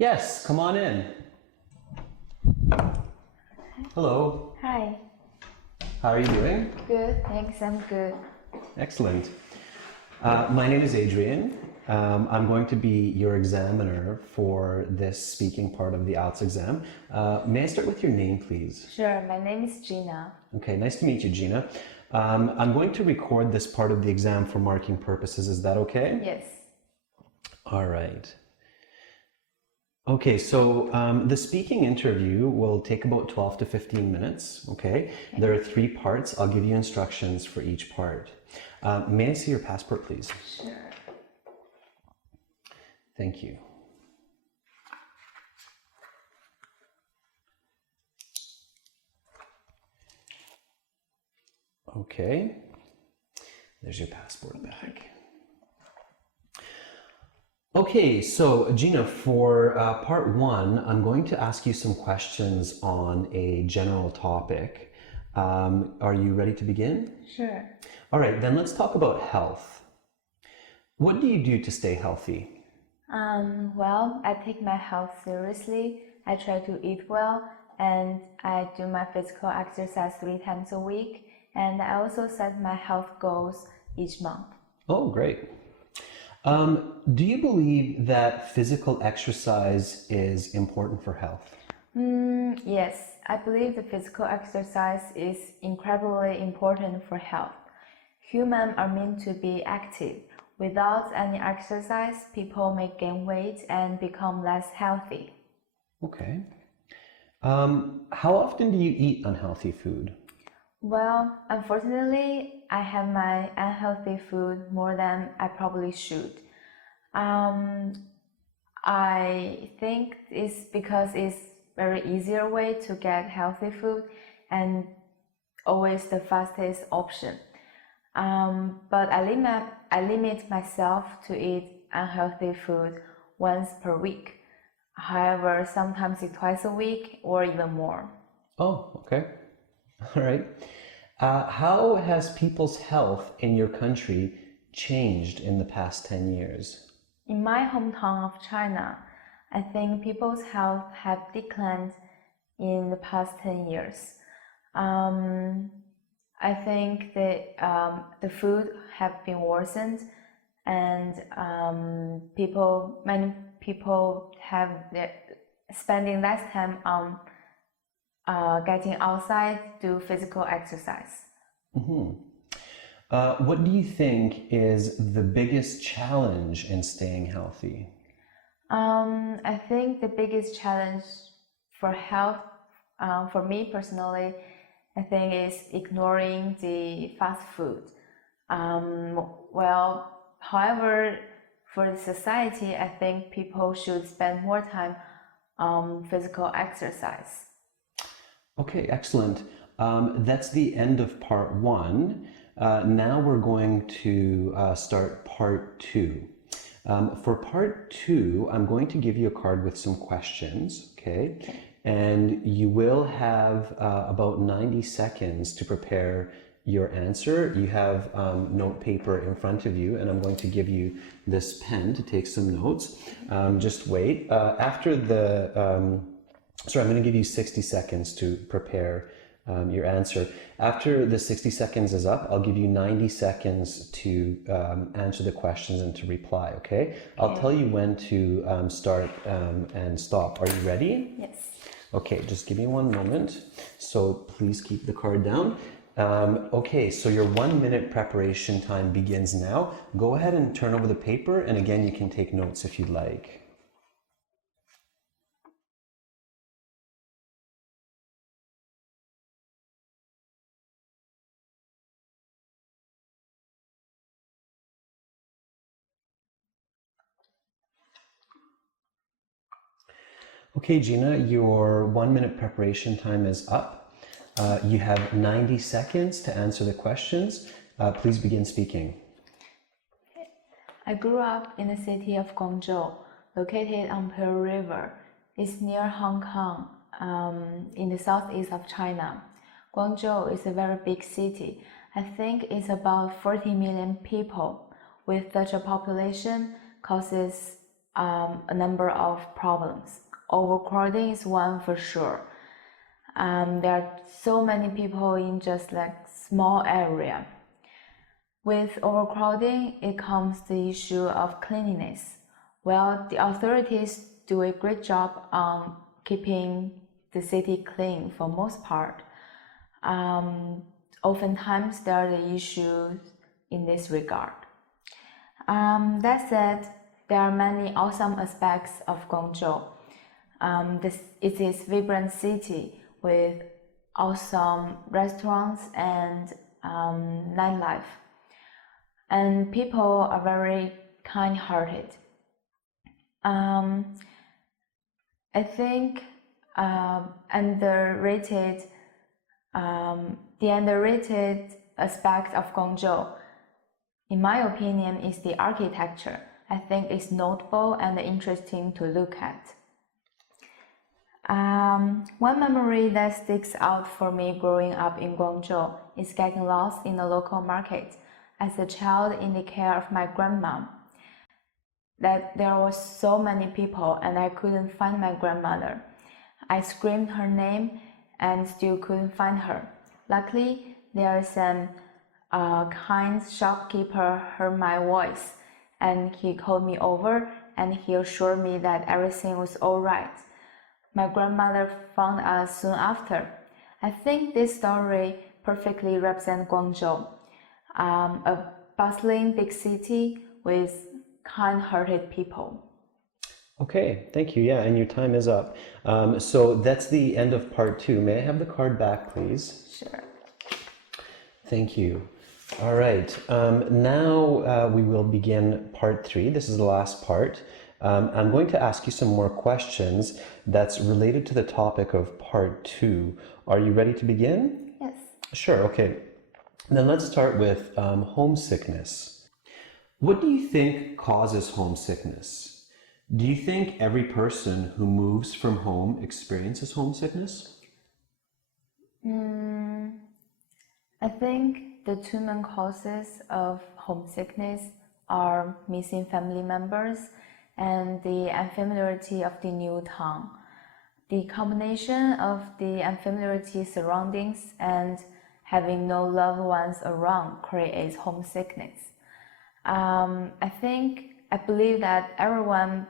Yes, come on in. Hello. Hi. How are you doing? Good, thanks. I'm good. Excellent. My name is Adrian. I'm going to be your examiner for this speaking part of the IELTS exam. May I start with your name, please? Sure, my name is Gina. Okay, nice to meet you, Gina. I'm going to record this part of the exam for marking purposes. Is that okay? Yes. All right. Okay, so the speaking interview will take about 12 to 15 minutes, okay? There are 3 parts. I'll give you instructions for each part. May I see your passport, please? Sure. Thank you. Okay, there's your passport back. Okay, so Gina, for part 1, I'm going to ask you some questions on a general topic. Are you ready to begin? Sure. All right, then let's talk about health. What do you do to stay healthy? Well, I take my health seriously. I try to eat well, and I do my physical exercise 3 times a week. And I also set my health goals each month. Oh, great. Do you believe that physical exercise is important for health? Yes, I believe the physical exercise is incredibly important for health. Humans are meant to be active. Without any exercise, people may gain weight and become less healthy. Okay. How often do you eat unhealthy food? Well, unfortunately, I have my unhealthy food more than I probably should. I think it's because it's very easier way to get healthy food and always the fastest option. But I limit myself to eat unhealthy food once per week. However, sometimes it's twice a week or even more. Oh, okay. All right. How has people's health in your country changed in the past 10 years? In my hometown of China, I think people's health have declined in the past 10 years. I think that the food have been worsened, and many people have spending less time on getting outside, do physical exercise. What do you think is the biggest challenge in staying healthy? I think the biggest challenge for health, for me personally, I think is ignoring the fast food. However, for the society, I think people should spend more time on physical exercise. Okay, excellent. That's the end of part 1. Now we're going to start part 2. For part 2, I'm going to give you a card with some questions, okay? And you will have about 90 seconds to prepare your answer. You have note paper in front of you, and I'm going to give you this pen to take some notes. Just wait. I'm going to give you 60 seconds to prepare your answer. After the 60 seconds is up, I'll give you 90 seconds to answer the questions and to reply, okay? I'll tell you when to start and stop. Are you ready? Yes. Okay, just give me one moment. So please keep the card down. Okay, so your 1 minute preparation time begins now. Go ahead and turn over the paper, and again, you can take notes if you'd like. Okay, Gina, your 1 minute preparation time is up. You have 90 seconds to answer the questions. Please begin speaking. I grew up in the city of Guangzhou, located on Pearl River. It's near Hong Kong, in the southeast of China. Guangzhou is a very big city. I think it's about 40 million people. With such a population, causes a number of problems. Overcrowding is one for sure. There are so many people in just like small area. With overcrowding, it comes the issue of cleanliness. Well, the authorities do a great job on keeping the city clean for most part. Oftentimes there are the issues in this regard. That said, there are many awesome aspects of Guangzhou. It is a vibrant city with awesome restaurants and nightlife. And people are very kind-hearted. I think the underrated aspect of Guangzhou, in my opinion, is the architecture. I think it's notable and interesting to look at. One memory that sticks out for me growing up in Guangzhou is getting lost in the local market as a child in the care of my grandma. That there were so many people and I couldn't find my grandmother. I screamed her name and still couldn't find her. Luckily, there is a kind shopkeeper heard my voice and he called me over and he assured me that everything was all right. My grandmother found us soon after. I think this story perfectly represents Guangzhou, a bustling big city with kind-hearted people. Okay, thank you. Yeah, and your time is up. So that's the end of part 2. May I have the card back, please? Sure. Thank you. All right, now we will begin part 3. This is the last part. I'm going to ask you some more questions that's related to the topic of part 2. Are you ready to begin? Yes. Sure, okay. Then let's start with homesickness. What do you think causes homesickness? Do you think every person who moves from home experiences homesickness? I think the two main causes of homesickness are missing family members and the unfamiliarity of the new town. The combination of the unfamiliarity surroundings and having no loved ones around creates homesickness. I believe that everyone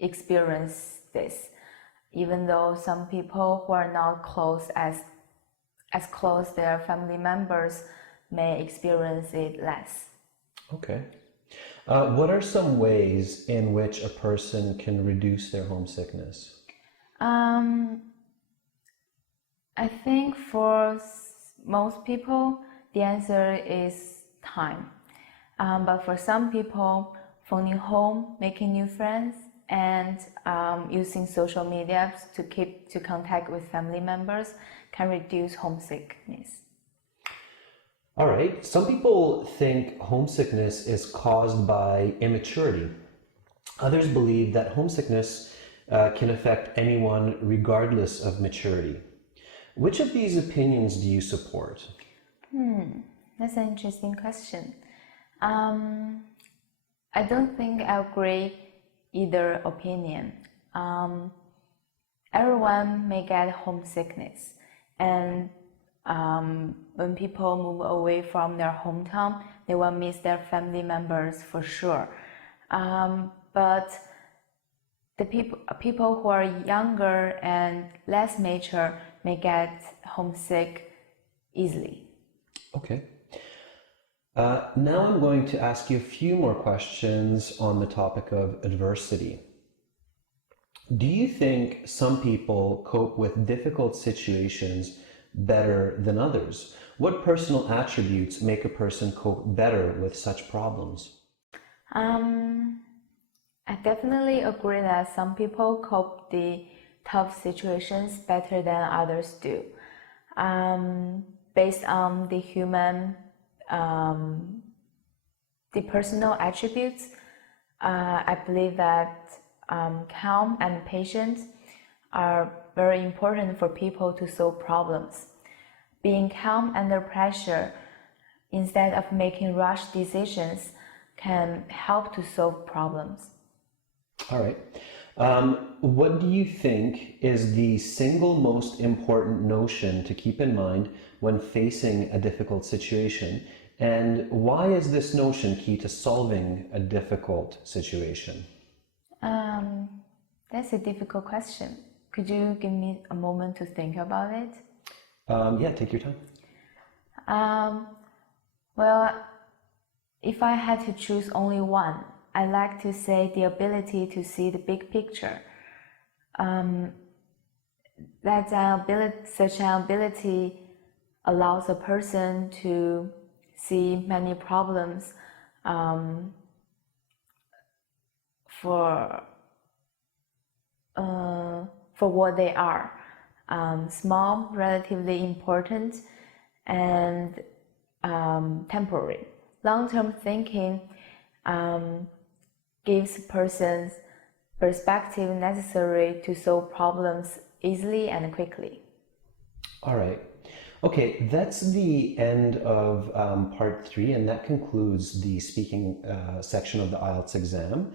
experiences this, even though some people who are not close as close their family members may experience it less. Okay. What are some ways in which a person can reduce their homesickness? I think for most people, the answer is time. But for some people, phoning home, making new friends, and using social media to keep to contact with family members can reduce homesickness. All right. Some people think homesickness is caused by immaturity. Others believe that homesickness can affect anyone regardless of maturity. Which of these opinions do you support? That's an interesting question. I don't think I agree either opinion. Everyone may get homesickness, and when people move away from their hometown, they will miss their family members for sure. But the people who are younger and less mature may get homesick easily. Okay. Now I'm going to ask you a few more questions on the topic of adversity. Do you think some people cope with difficult situations better than others? What personal attributes make a person cope better with such problems? I definitely agree that some people cope the tough situations better than others do. Based on the personal attributes, I believe that calm and patience are very important for people to solve problems. Being calm under pressure instead of making rash decisions can help to solve problems. All right. What do you think is the single most important notion to keep in mind when facing a difficult situation? And why is this notion key to solving a difficult situation? Um, that's a difficult question. Could you give me a moment to think about it? Yeah, take your time. Well, if I had to choose only one, I like to say the ability to see the big picture. Such an ability allows a person to see many problems for what they are, small, relatively important, and temporary. Long-term thinking gives persons perspective necessary to solve problems easily and quickly. All right. Okay, that's the end of part 3, and that concludes the speaking section of the IELTS exam.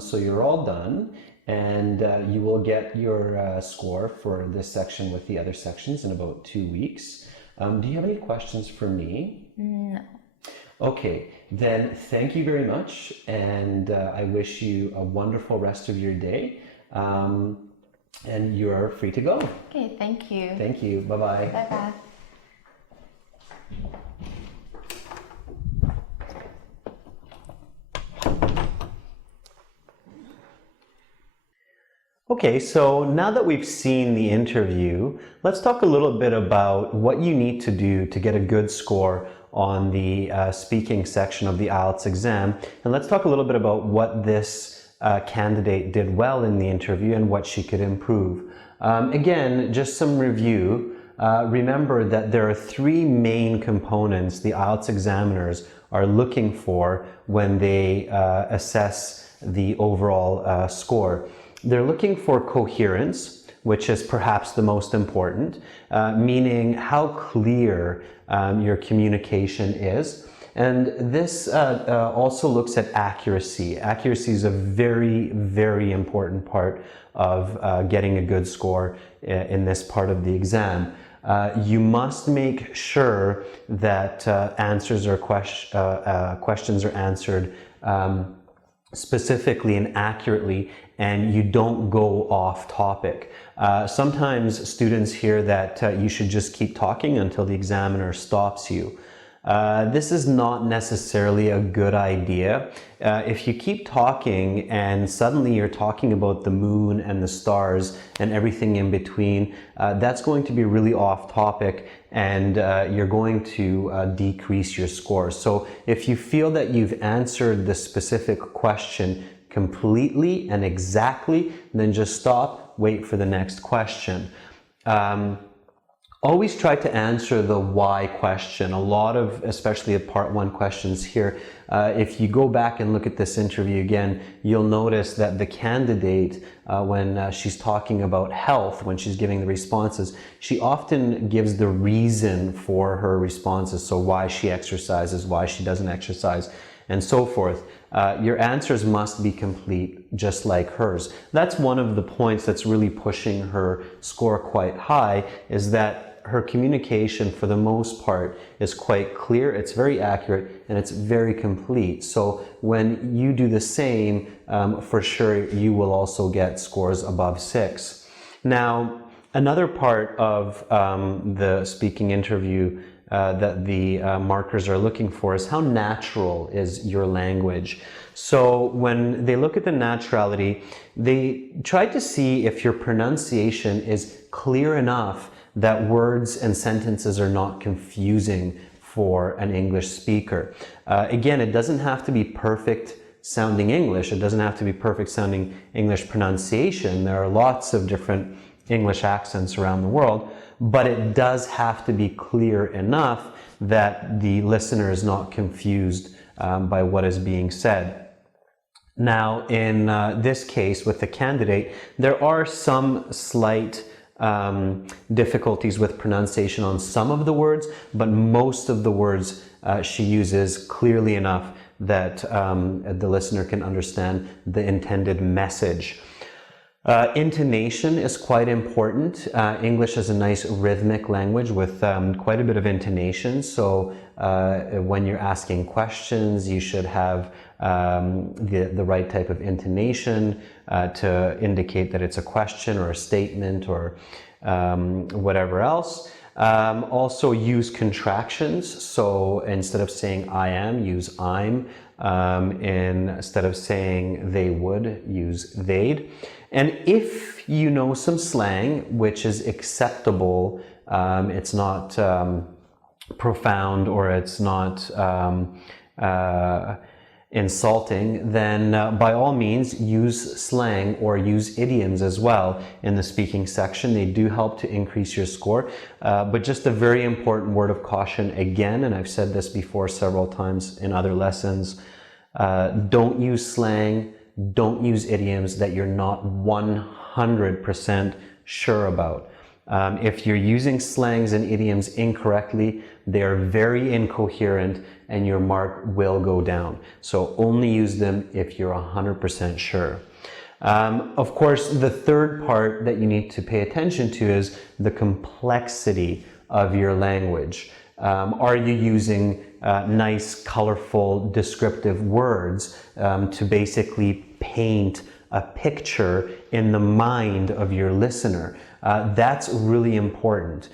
So you're all done, and you will get your score for this section with the other sections in about 2 weeks. Do you have any questions for me? No. Okay, then thank you very much, and I wish you a wonderful rest of your day, and you're free to go. Okay, thank you. Thank you. Bye-bye. Bye-bye. Okay, so now that we've seen the interview, let's talk a little bit about what you need to do to get a good score on the speaking section of the IELTS exam. And let's talk a little bit about what this candidate did well in the interview and what she could improve. Again, just some review. Remember that there are 3 main components the IELTS examiners are looking for when they assess the overall score. They're looking for coherence, which is perhaps the most important, meaning how clear your communication is. And this also looks at accuracy. Accuracy is a very, very important part of getting a good score in this part of the exam. You must make sure that questions are answered specifically and accurately, and you don't go off topic. Sometimes students hear that you should just keep talking until the examiner stops you. This is not necessarily a good idea. If you keep talking and suddenly you're talking about the moon and the stars and everything in between, that's going to be really off topic, and you're going to decrease your score. So if you feel that you've answered the specific question completely and exactly, then just stop, wait for the next question. Always try to answer the why question. A lot of, especially the part 1 questions here, if you go back and look at this interview again, you'll notice that the candidate, when she's talking about health, when she's giving the responses, she often gives the reason for her responses. So why she exercises, why she doesn't exercise, and so forth. Your answers must be complete, just like hers. That's one of the points that's really pushing her score quite high, is that her communication, for the most part, is quite clear, it's very accurate, and it's very complete. So when you do the same, for sure you will also get scores above 6. Now, another part of the speaking interview that the markers are looking for is how natural is your language. So when they look at the naturality, they try to see if your pronunciation is clear enough that words and sentences are not confusing for an English speaker. Again, it doesn't have to be perfect sounding English. It doesn't have to be perfect sounding English pronunciation. There are lots of different English accents around the world, but it does have to be clear enough that the listener is not confused by what is being said. Now, in this case with the candidate, there are some slight difficulties with pronunciation on some of the words, but most of the words she uses clearly enough that the listener can understand the intended message. Intonation is quite important. English is a nice rhythmic language with quite a bit of intonation. So when you're asking questions, you should have the right type of intonation to indicate that it's a question or a statement or whatever else. Also use contractions. So instead of saying I am, use I'm. Instead of saying they would, use they'd. And if you know some slang, which is acceptable, it's not profound or it's not insulting, then by all means use slang or use idioms as well in the speaking section. They do help to increase your score. But just a very important word of caution again, and I've said this before several times in other lessons, don't use slang, don't use idioms that you're not 100% sure about. If you're using slangs and idioms incorrectly, they're very incoherent and your mark will go down. So only use them if you're 100% sure. Of course, the third part that you need to pay attention to is the complexity of your language. Are you using nice, colorful, descriptive words to basically paint a picture in the mind of your listener? That's really important.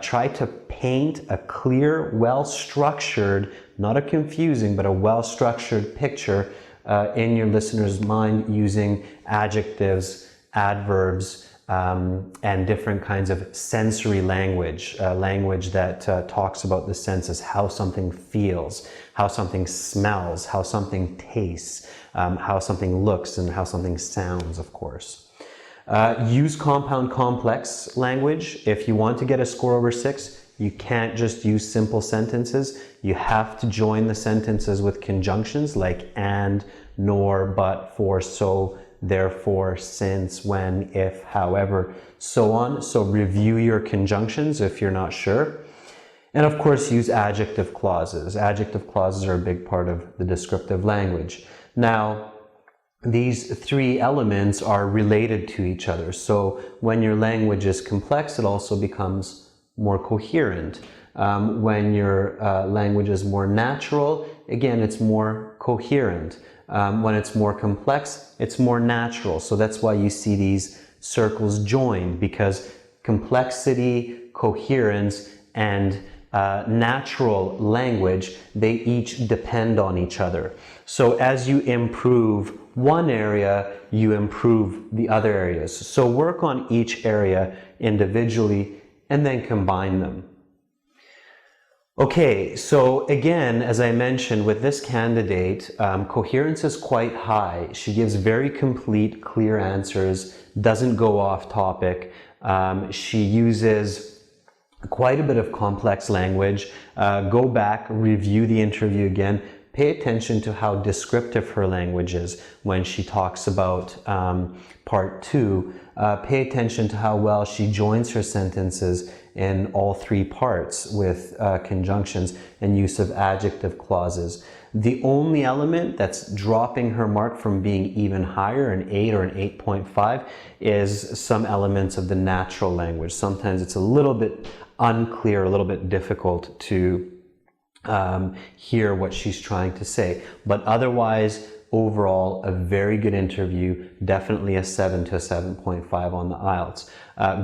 Try to paint a clear, well-structured, not a confusing, but a well-structured picture in your listener's mind using adjectives, adverbs, and different kinds of sensory language, language that talks about the senses, how something feels, how something smells, how something tastes, how something looks, and how something sounds, of course. Use compound complex language. If you want to get a score over 6, you can't just use simple sentences. You have to join the sentences with conjunctions like and, nor, but, for, so, therefore, since, when, if, however, so on. So review your conjunctions if you're not sure. And of course, use adjective clauses. Adjective clauses are a big part of the descriptive language. Now, these three elements are related to each other. So when your language is complex, it also becomes more coherent. When your language is more natural, again, it's more coherent. When it's more complex, it's more natural. So that's why you see these circles joined, because complexity, coherence, and natural language, they each depend on each other. So as you improve one area, you improve the other areas. So work on each area individually and then combine them. Okay, so again, as I mentioned, with this candidate, coherence is quite high. She gives very complete, clear answers, doesn't go off topic. She uses quite a bit of complex language. Go back, review the interview again. Pay attention to how descriptive her language is when she talks about part 2. Pay attention to how well she joins her sentences in all three parts with conjunctions and use of adjective clauses. The only element that's dropping her mark from being even higher, an 8 or an 8.5, is some elements of the natural language. Sometimes it's a little bit unclear, a little bit difficult to hear what she's trying to say. But otherwise, overall, a very good interview, definitely a 7 to a 7.5 on the IELTS.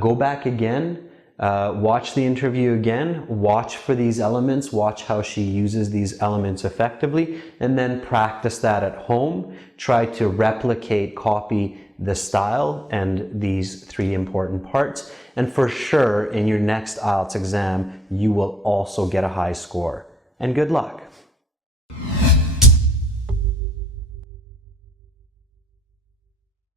Go back again, watch the interview again, watch for these elements, watch how she uses these elements effectively, and then practice that at home. Try to replicate, copy the style and these three important parts. And for sure, in your next IELTS exam, you will also get a high score. And good luck.